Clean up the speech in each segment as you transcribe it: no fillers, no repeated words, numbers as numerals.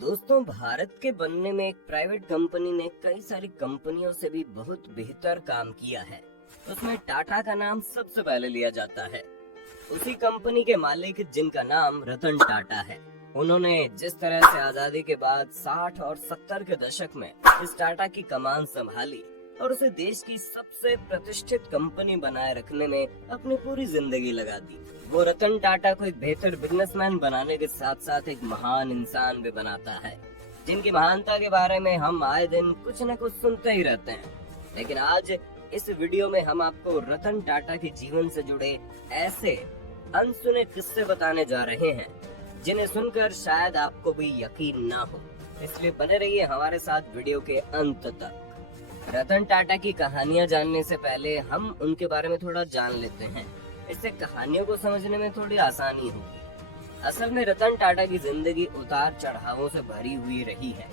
दोस्तों, भारत के बनने में एक प्राइवेट कंपनी ने कई सारी कंपनियों से भी बहुत बेहतर काम किया है। उसमें टाटा का नाम सबसे पहले लिया जाता है। उसी कंपनी के मालिक जिनका नाम रतन टाटा है। उन्होंने जिस तरह से आजादी के बाद 60 और 70 के दशक में इस टाटा की कमान संभाली और उसे देश की सबसे प्रतिष्ठित कंपनी बनाए रखने में अपनी पूरी जिंदगी लगा दी। वो रतन टाटा को एक बेहतर बिजनेसमैन बनाने के साथ साथ एक महान इंसान भी बनाता है, जिनकी महानता के बारे में हम आए दिन कुछ न कुछ सुनते ही रहते हैं। लेकिन आज इस वीडियो में हम आपको रतन टाटा के जीवन से जुड़े ऐसे अनसुने किस्से बताने जा रहे हैं जिन्हें सुनकर शायद आपको भी यकीन ना हो। इसलिए बने रहिए हमारे साथ वीडियो के अंत तक। रतन टाटा की कहानियां जानने से पहले हम उनके बारे में थोड़ा जान लेते हैं। इससे कहानियों को समझने में थोड़ी आसानी होगी। असल में रतन टाटा की जिंदगी उतार चढ़ावों से भरी हुई रही है।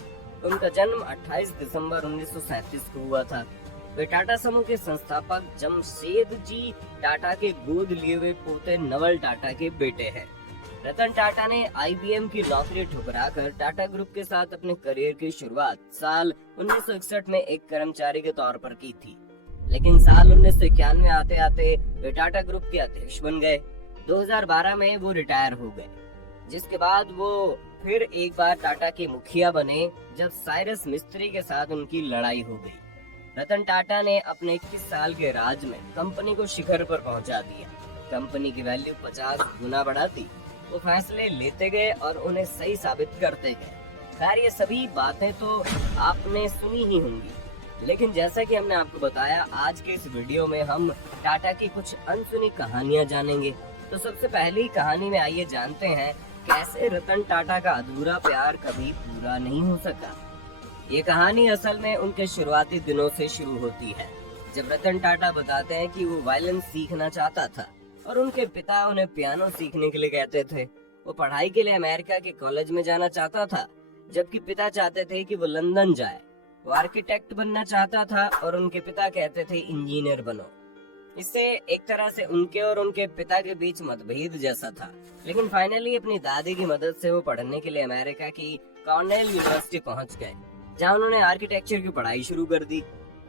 उनका जन्म 28 दिसंबर 1937 को हुआ था। वे टाटा समूह के संस्थापक जमशेदजी टाटा के गोद लिए हुए पोते नवल टाटा के बेटे हैं। रतन टाटा ने IBM की नौकरी ठुकराकर टाटा ग्रुप के साथ अपने करियर की शुरुआत साल 1961 में एक कर्मचारी के तौर पर की थी। लेकिन साल 1991 आते आते वे टाटा ग्रुप के अध्यक्ष बन गए। 2012 में वो रिटायर हो गए, जिसके बाद वो फिर एक बार टाटा के मुखिया बने जब साइरस मिस्त्री के साथ उनकी लड़ाई हो गई। रतन टाटा ने अपने 21 साल के राज में कंपनी को शिखर पर पहुंचा दिया। कंपनी की वैल्यू 50 गुना बढ़ा दी। वो फैसले लेते गए और उन्हें सही साबित करते गए। खैर, ये सभी बातें तो आपने सुनी ही होंगी, लेकिन जैसा कि हमने आपको बताया, आज के इस वीडियो में हम टाटा की कुछ अनसुनी कहानियां जानेंगे। तो सबसे पहली कहानी में आइए जानते हैं कैसे रतन टाटा का अधूरा प्यार कभी पूरा नहीं हो सका। ये कहानी असल में उनके शुरुआती दिनों से शुरू होती है, जब रतन टाटा बताते हैं कि वो वायलिन सीखना चाहता था और उनके पिता उन्हें पियानो सीखने के लिए कहते थे। वो पढ़ाई के लिए अमेरिका के कॉलेज में जाना चाहता था, जबकि पिता चाहते थे कि वो लंदन जाए। वो आर्किटेक्ट बनना चाहता था और उनके पिता कहते थे इंजीनियर बनो। इससे एक तरह से उनके और उनके पिता के बीच मतभेद जैसा था। लेकिन फाइनली अपनी दादी की मदद से वो पढ़ने के लिए अमेरिका की कॉर्नेल यूनिवर्सिटी पहुंच गए, जहां उन्होंने आर्किटेक्चर की पढ़ाई शुरू कर दी।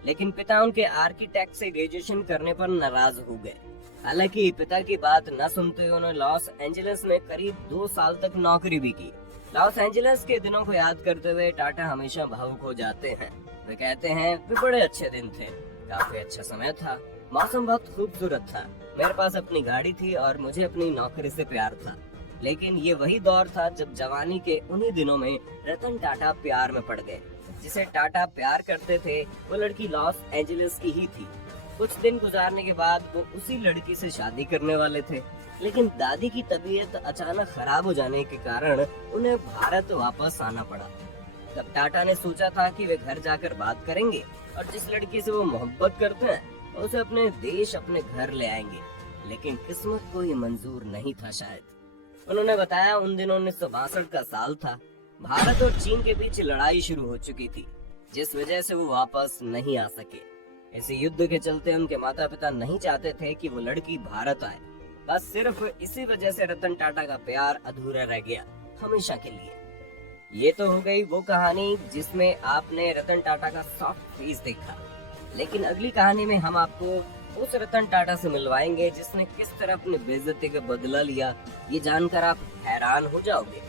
लेकिन पिता उनके आर्किटेक्ट से ग्रेजुएशन करने पर नाराज हो गए। हालांकि पिता की बात न सुनते हुए उन्होंने लॉस एंजलिस में करीब 2 साल तक नौकरी भी की। लॉस एंजलिस के दिनों को याद करते हुए टाटा हमेशा भावुक हो जाते हैं। वे कहते हैं, वे बड़े अच्छे दिन थे, काफी अच्छा समय था, मौसम बहुत खूबसूरत था, मेरे पास अपनी गाड़ी थी और मुझे अपनी नौकरी से प्यार था। लेकिन ये वही दौर था जब जवानी के उन्हीं दिनों में रतन टाटा प्यार में पड़ गए। जिसे टाटा प्यार करते थे वो लड़की लॉस एंजलिस की ही थी। कुछ दिन गुजारने के बाद वो उसी लड़की से शादी करने वाले थे, लेकिन दादी की तबीयत अचानक खराब हो जाने के कारण उन्हें भारत वापस आना पड़ा। तब टाटा ने सोचा था कि वे घर जाकर बात करेंगे और जिस लड़की से वो मोहब्बत करते हैं उसे अपने देश, अपने घर ले आएंगे। लेकिन किस्मत को ये मंजूर नहीं था शायद। उन्होंने बताया, उन दिनों 1962 का साल था। भारत और चीन के बीच लड़ाई शुरू हो चुकी थी, जिस वजह से वो वापस नहीं आ सके। इस युद्ध के चलते उनके माता पिता नहीं चाहते थे कि वो लड़की भारत आए। बस सिर्फ इसी वजह से रतन टाटा का प्यार अधूरा रह गया हमेशा के लिए। ये तो हो गई वो कहानी जिसमें आपने रतन टाटा का सॉफ्ट फेस देखा। लेकिन अगली कहानी में हम आपको उस रतन टाटा से मिलवाएंगे जिसने किस तरह अपनी बेइज्जती का बदला लिया। ये जानकर आप हैरान हो जाओगे।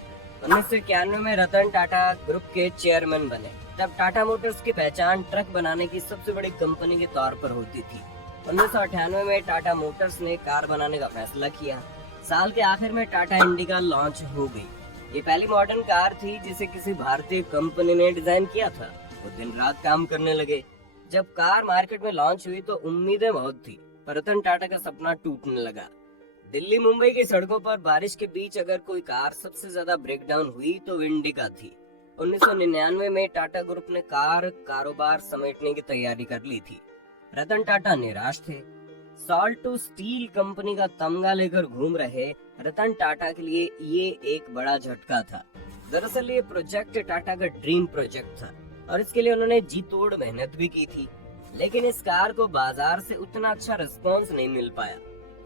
1991 में रतन टाटा ग्रुप के चेयरमैन बने। तब टाटा मोटर्स की पहचान ट्रक बनाने की सबसे बड़ी कंपनी के तौर पर होती थी। 1998 में टाटा मोटर्स ने कार बनाने का फैसला किया। साल के आखिर में टाटा इंडिका लॉन्च हो गई। ये पहली मॉडर्न कार थी जिसे किसी भारतीय कंपनी ने डिजाइन किया था। वो दिन रात काम करने लगे। जब कार मार्केट में लॉन्च हुई तो उम्मीदें बहुत थी, पर रतन टाटा का सपना टूटने लगा। दिल्ली मुंबई की सड़कों पर बारिश के बीच अगर कोई कार सबसे ज्यादा ब्रेकडाउन हुई तो इंडिका थी। 1999 में टाटा ग्रुप ने कार कारोबार समेटने की तैयारी कर ली थी। रतन टाटा निराश थे। सॉल्ट टू स्टील कंपनी का तमगा लेकर घूम रहे रतन टाटा के लिए ये एक बड़ा झटका था। दरअसल ये प्रोजेक्ट टाटा का ड्रीम प्रोजेक्ट था और इसके लिए उन्होंने जी तोड़ मेहनत भी की थी। लेकिन इस कार को बाजार से उतना अच्छा रिस्पॉन्स नहीं मिल पाया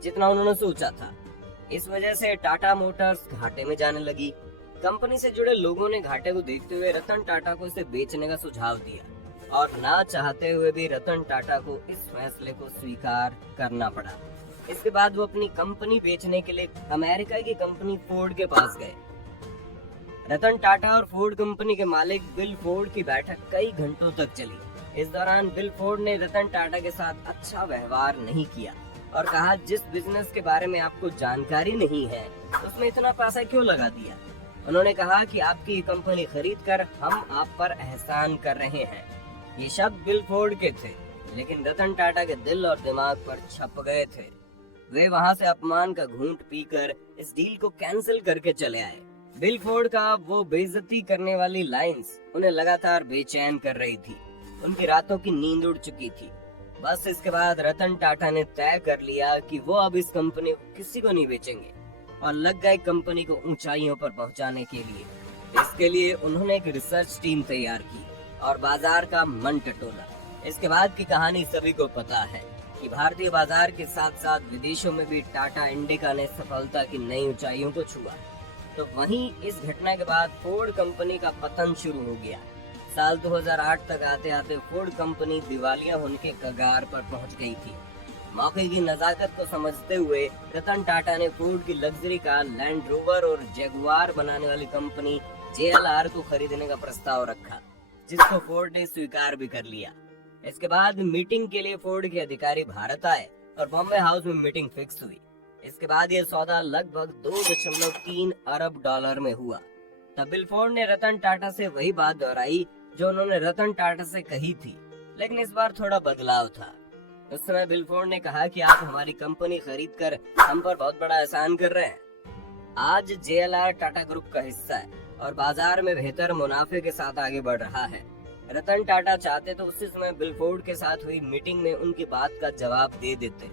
जितना उन्होंने सोचा था। इस वजह से टाटा मोटर्स घाटे में जाने लगी। कंपनी से जुड़े लोगों ने घाटे को देखते हुए रतन टाटा को इसे बेचने का सुझाव दिया और ना चाहते हुए भी रतन टाटा को इस फैसले को स्वीकार करना पड़ा। इसके बाद वो अपनी कंपनी बेचने के लिए अमेरिका की कंपनी फोर्ड के पास गए। रतन टाटा और फोर्ड कंपनी के मालिक बिल फोर्ड की बैठक कई घंटों तक चली। इस दौरान बिल फोर्ड ने रतन टाटा के साथ अच्छा व्यवहार नहीं किया और कहा, जिस बिजनेस के बारे में आपको जानकारी नहीं है उसमें इतना पैसा क्यों लगा दिया। उन्होंने कहा कि आपकी कंपनी खरीद कर हम आप पर एहसान कर रहे हैं। ये शब्द बिल फोर्ड के थे, लेकिन रतन टाटा के दिल और दिमाग पर छप गए थे। वे वहां से अपमान का घूंट पीकर इस डील को कैंसिल करके चले आए। बिल फोर्ड का वो बेइज्जती करने वाली लाइंस उन्हें लगातार बेचैन कर रही थी। उनकी रातों की नींद उड़ चुकी थी। बस इसके बाद रतन टाटा ने तय कर लिया कि वो अब इस कंपनी को किसी को नहीं बेचेंगे और लग गए कंपनी को ऊंचाइयों पर पहुंचाने के लिए। इसके लिए उन्होंने एक रिसर्च टीम तैयार की और बाजार का मन टटोला। इसके बाद की कहानी सभी को पता है कि भारतीय बाजार के साथ साथ विदेशों में भी टाटा इंडिका ने सफलता की नई ऊंचाइयों को छुआ। तो वहीं इस घटना के बाद फोर्ड कंपनी का पतन शुरू हो गया। साल 2008 तक आते आते फोर्ड कंपनी दिवालिया होने के कगार पर पहुंच गई थी। मौके की नजाकत को समझते हुए रतन टाटा ने फोर्ड की लग्जरी कार लैंड रोवर और जगुआर बनाने वाली कंपनी JLR को खरीदने का प्रस्ताव रखा, जिसको फोर्ड ने स्वीकार भी कर लिया। इसके बाद मीटिंग के लिए फोर्ड के अधिकारी भारत आए और बॉम्बे हाउस में मीटिंग फिक्स हुई। इसके बाद यह सौदा लगभग 2.3 अरब डॉलर में हुआ। तब बिल फोर्ड ने रतन टाटा से वही बात दोहराई जो उन्होंने रतन टाटा से कही थी, लेकिन इस बार थोड़ा बदलाव था। उस समय बिल फोर्ड ने कहा कि आप हमारी कंपनी खरीद कर हम पर बहुत बड़ा एहसान कर रहे हैं। आज JLR टाटा ग्रुप का हिस्सा है और बाजार में बेहतर मुनाफे के साथ आगे बढ़ रहा है। रतन टाटा चाहते तो उसी समय बिल फोर्ड के साथ हुई मीटिंग में उनकी बात का जवाब दे देते,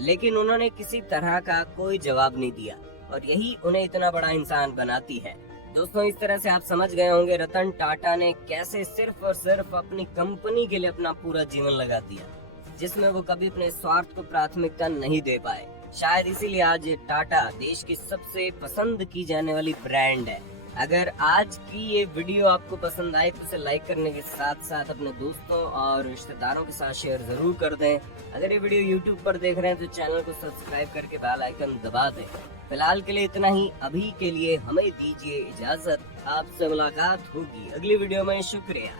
लेकिन उन्होंने किसी तरह का कोई जवाब नहीं दिया और यही उन्हें इतना बड़ा इंसान बनाती है। दोस्तों, इस तरह से आप समझ गए होंगे रतन टाटा ने कैसे सिर्फ और सिर्फ अपनी कंपनी के लिए अपना पूरा जीवन लगा दिया, जिसमें वो कभी अपने स्वार्थ को प्राथमिकता नहीं दे पाए। शायद इसीलिए आज ये टाटा देश की सबसे पसंद की जाने वाली ब्रांड है। अगर आज की ये वीडियो आपको पसंद आए तो उसे लाइक करने के साथ साथ अपने दोस्तों और रिश्तेदारों के साथ शेयर जरूर कर दें। अगर ये वीडियो YouTube पर देख रहे हैं तो चैनल को सब्सक्राइब करके बेल आइकन दबा दें। फिलहाल के लिए इतना ही। अभी के लिए हमें दीजिए इजाजत। आपसे मुलाकात होगी अगली वीडियो में। शुक्रिया।